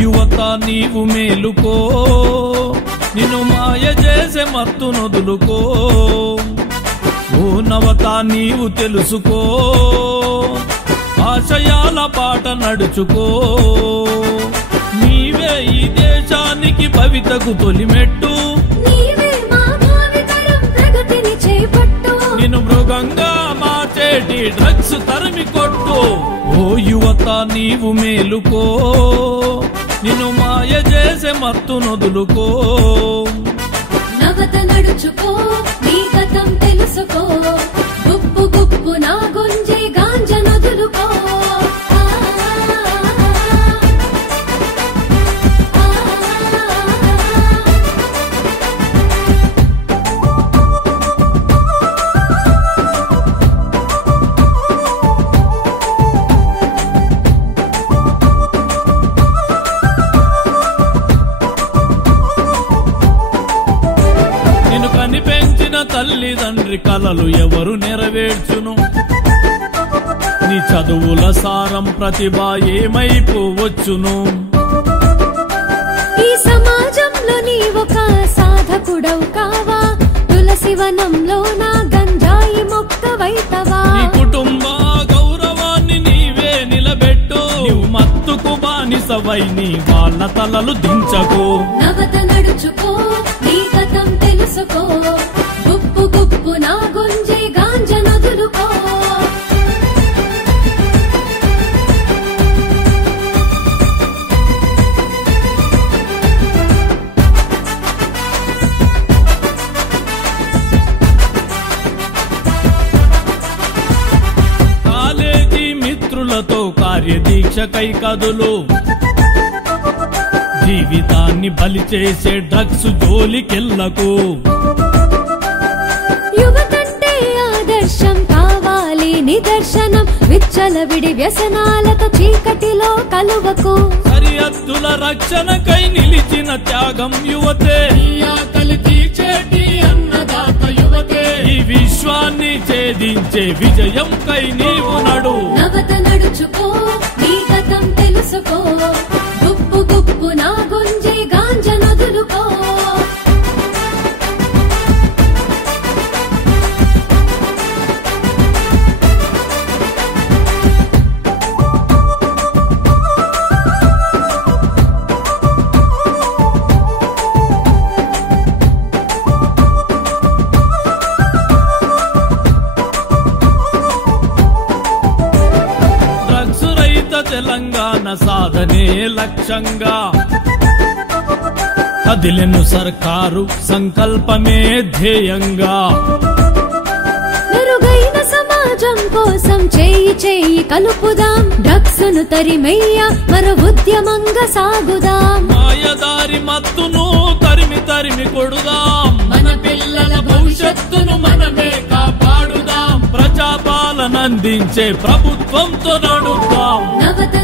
యువత నీవు మేలుకో, నిన్ను మాయ చేసే మత్తు నొదులుకో. ఓ నవత నీవు తెలుసుకో, ఆశయాల బాట నడుచుకో. నీవే ఈ దేశానికి భవితకు తొలిమెట్టు, నిన్ను మృగంగా మార్చేటి డ్రగ్స్ తరిమి కొట్టు. ఓ యువత నీవు మేలుకో, నిన్ను మాయ చేసే మత్తు నొదులుకో. నవత నడుచుకో, నీ గతం తెలుసుకో, గుప్పు గుప్పు నా గుంజే గాంజ నొదులుకో. పెంచిన తల్లిదండ్రి కలలు ఎవరు నెరవేర్చును? నీ చదువుల సారం ప్రతిభ ఏమైపోవచ్చును? ఈ సమాజంలో నీ ఒక సాధకుడవు కావా? తులసి వనంలో నా గంజాయి మొక్కవైతవా? నీ కుటుంబ గౌరవాన్ని నీవే నిలబెట్టు, నువ్వు మత్తుకు బానిసవై నీ వాళ్ళ తలలు దించకు. నవత నడుచుకో, నీ గతం తెలుసుకో, గుప్పు గుప్పు నా గుంజే గాంజ నొదులుకో. కాలేజీ మిత్రులతో కార్యదీక్షకై కదులు, జీవితాన్ని బలి చేసే డ్రగ్స్ జోలికెళ్లకు. యువతంటే ఆదర్శం కావాలి నిదర్శనం, విచ్చలవిడి వ్యసనాలతో చీకటిలో కలువకు. సరిహద్దుల రక్షణకై నిలిచిన త్యాగం యువతే, ఆకలి తీర్చేటి అన్నదాత యువతే. ఈ విశ్వాన్ని ఛేదించే విజయం కై నీవు నడు. నవత నడుచుకో, నీ గతం తెలుసుకో, గుప్పు గుప్పు నా గుంజే గాంజ నొదులుకో. డ్రగ్స్ రహిత తెలంగాణ సాధనే లక్ష్యంగా కదిలెను సర్కారు, సంకల్పమే ధ్యేయంగా. మెరుగైన సమాజం కోసం చేయి చేయి కలుపుదాం, డ్రగ్స్ ను తరిమెయ్య మరో ఉద్యమంగా సాగుదాం. మాయదారి మత్తును తరిమి తరిమి కొడుదాం, మన పిల్లల భవిష్యత్తును మనమే కాపాడుదాం. ప్రజాపాలన అందించే ప్రభుత్వంతో నడుద్దాం. నవత